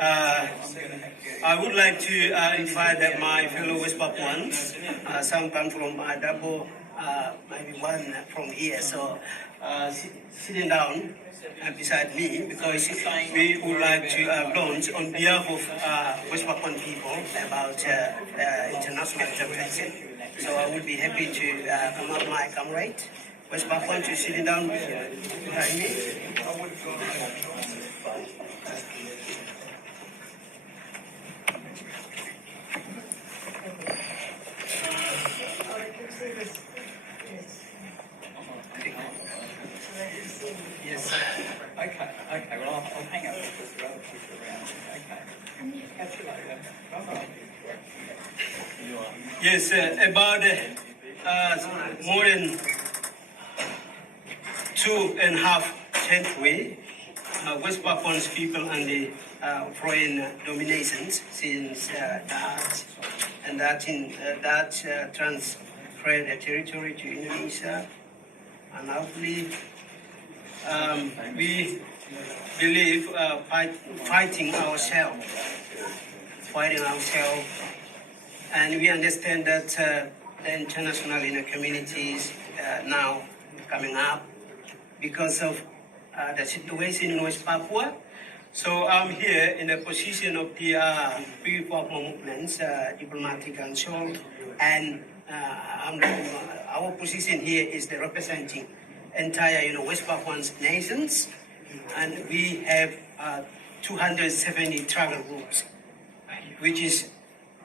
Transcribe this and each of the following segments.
I would like to invite my fellow West Papuans. Some come from Dabo, maybe one from here. So sitting down beside me because we would like to launch on behalf of West Papuan people about international intervention. So I would be happy to come up my comrade, West Papuan, to sitting down behind me. Yes. Okay. Well, I'll hang up with this relative around. Okay. Catch you later. Bye-bye. Yes, about more than 2.5 centuries, West Papuan people under foreign dominations since that transferred the territory to Indonesia, and hopefully we believe fighting ourselves, and we understand that the international communities now coming up because of the situation in West Papua. So I'm here in the position of the pre-Papua movements, diplomatic council, and our position here is the representing entire West Papuan nations, and we have 270 tribal groups, which is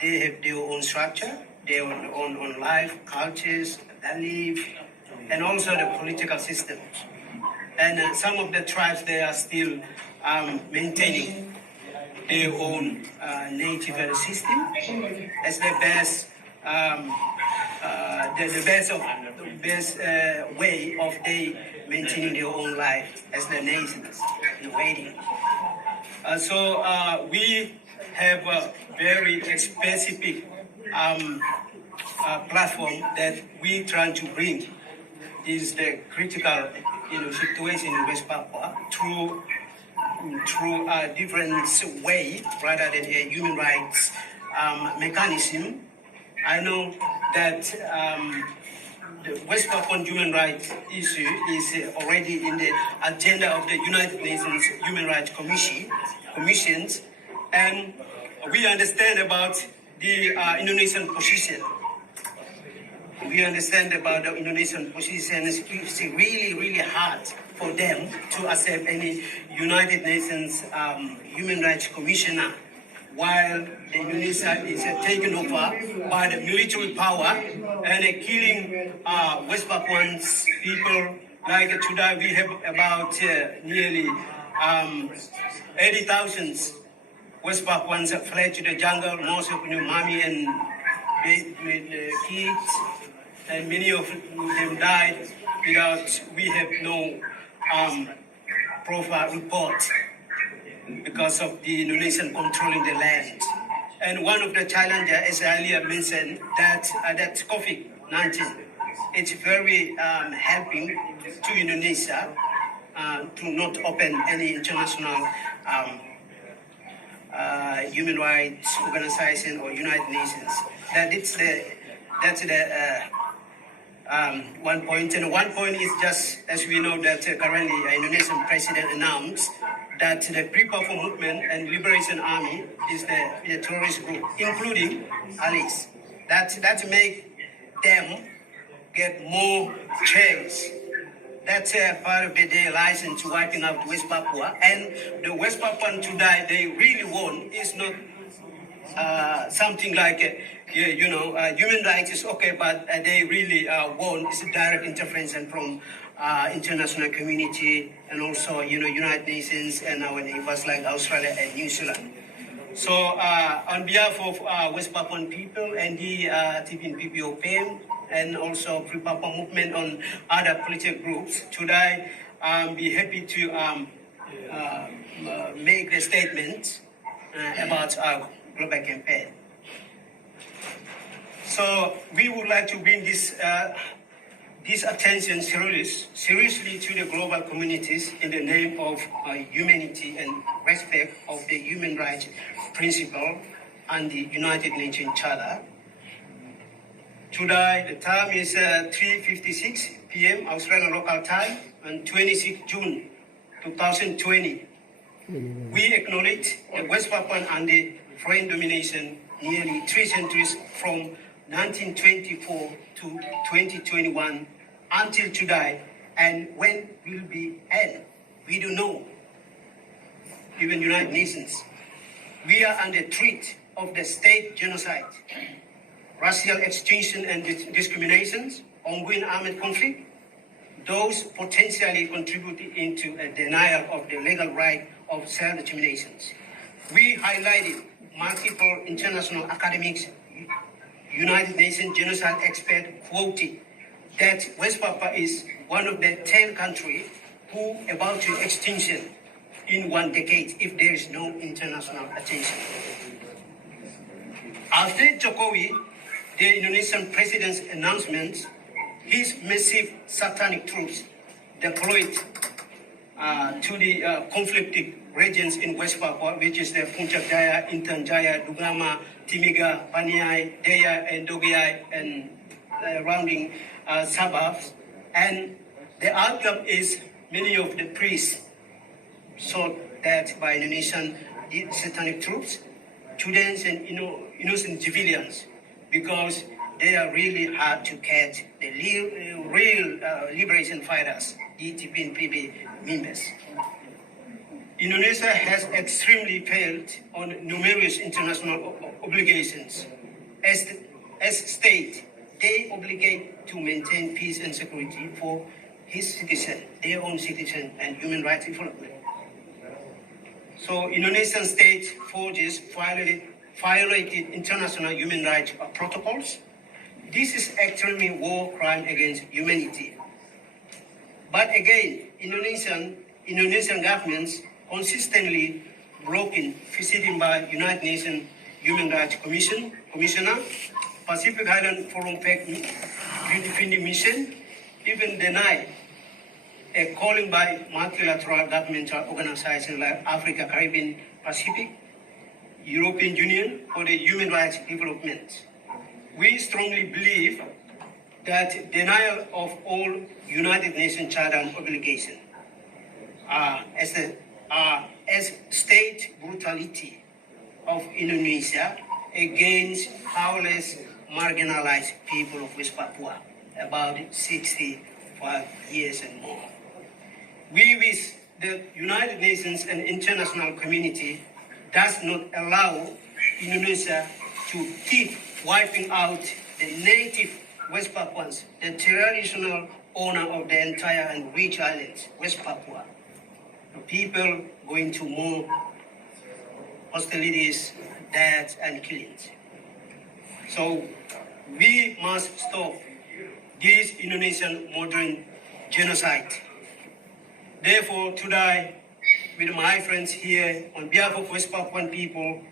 they have their own structure, their own life, cultures, belief, and also the political systems. And some of the tribes, they are still maintaining their own native system as the best, the best way of they maintaining their own life as the nations in waiting. So we have a very specific platform that we try to bring is the critical situation in West Papua through a different way rather than a human rights mechanism. I know that the West Papuan human rights issue is already in the agenda of the United Nations Human Rights Commissions, and we understand about the Indonesian position. We understand about the Indonesian position. It's really, really hard for them to accept any United Nations Human Rights Commissioner, while the Indonesia is taken over by the military power and killing West Papuans people. Like today, we have about nearly 80,000 West Papuans fled to the jungle, most of them mommy and kids, and many of them died without, we have no proper report because of the Indonesian controlling the land. And one of the challenges, as I earlier mentioned, that COVID-19, it's very helping to Indonesia to not open any international human rights organization or United Nations. That's the one point. And one point is just, as we know, that currently the Indonesian president announced that the Pre-Papua Movement and Liberation Army is the terrorist group, including allies. That make them get more chance. That's part of their license to wiping out West Papua. And the West Papuan today, they really want is not something like, human rights is okay, but they really want is a direct intervention from international community and also, United Nations and our neighbors like Australia and New Zealand. So on behalf of West Papuan people and the TPNPB OPM and also Pre-Papua movement on other political groups, today be happy to make a statement about our global campaign. So we would like to bring this this attention seriously to the global communities in the name of humanity and respect of the human rights principle and the United Nations Charter. Today, the time is 3:56 p.m. Australian local time on 26 June 2020. We acknowledge the West Papuan and the foreign domination nearly 3 centuries from 1924 to 2021 until today, and when will be end, we don't know. Even United Nations, we are under threat of the state genocide, racial extinction and discriminations, ongoing armed conflict, those potentially contributing into a denial of the legal right of self-determination. We highlighted multiple international academics, United Nations genocide expert quoted that West Papua is one of the 10 countries who about to extinction in 1 decade if there is no international attention. After Jokowi, the Indonesian president's announcement, his massive satanic troops deployed to the conflicted regions in West Papua, which is the Puncak Jaya, Intan Jaya, Dugama, Timiga, Paniai, Deya, and Dogiai, and surrounding suburbs. And the outcome is many of the priests shot dead by Indonesian satanic troops, students and innocent civilians, because they are really hard to catch the real liberation fighters, the TPNPB members. Indonesia has extremely failed on numerous international obligations. As state, they obligate to maintain peace and security for his citizens, their own citizens, and human rights development. So Indonesian state forces violated international human rights protocols. This is actually a war crime against humanity. But again, Indonesian governments consistently broken visiting by United Nations Human Rights Commissioner, Pacific Island Forum Fact Defending Mission, even deny a calling by multilateral governmental organizations like Africa, Caribbean, Pacific, European Union for the human rights development. We strongly believe that denial of all United Nations Charter and obligation as state brutality of Indonesia against powerless, marginalized people of West Papua, about 65 years and more. We wish the United Nations and international community does not allow Indonesia to keep wiping out the native West Papuans, the traditional owner of the entire and rich islands, West Papua. The people going to more hostilities, deaths, and killings. So we must stop this Indonesian modern genocide. Therefore, today, with my friends here, on behalf of West Papuan people,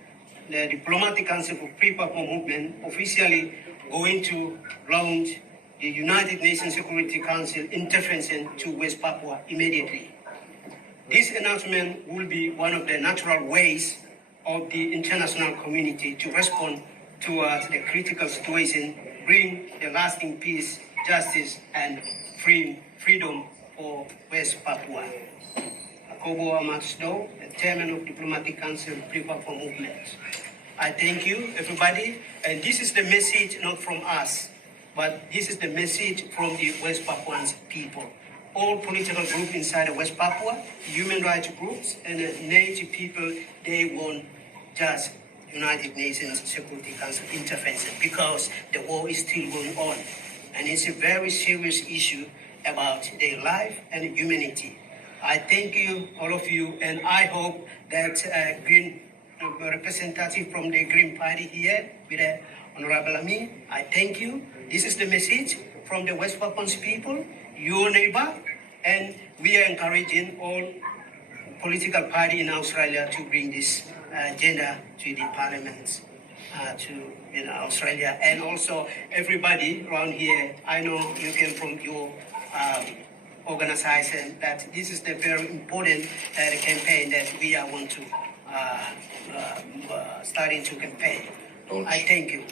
the Diplomatic Council for Free Papua Movement officially going to launch the United Nations Security Council intervention to West Papua immediately. This announcement will be one of the natural ways of the international community to respond towards the critical situation, bring the lasting peace, justice, and freedom for West Papua. Akobo Amatsdo, the Chairman of Diplomatic Council Free Papua Movement. I thank you, everybody, and this is the message not from us, but this is the message from the West Papuans people. All political groups inside of West Papua, human rights groups, and native people, they want just United Nations Security Council intervention because the war is still going on. And it's a very serious issue about their life and humanity. I thank you, all of you, and I hope that Green representative from the Green Party here, with Honorable Ami, I thank you. This is the message from the West Papuans people, your neighbor, and we are encouraging all political party in Australia to bring this agenda to the parliament. to Australia, and also everybody around here. I know you came from your organization, that this is the very important campaign that we are want to starting to campaign. I thank you.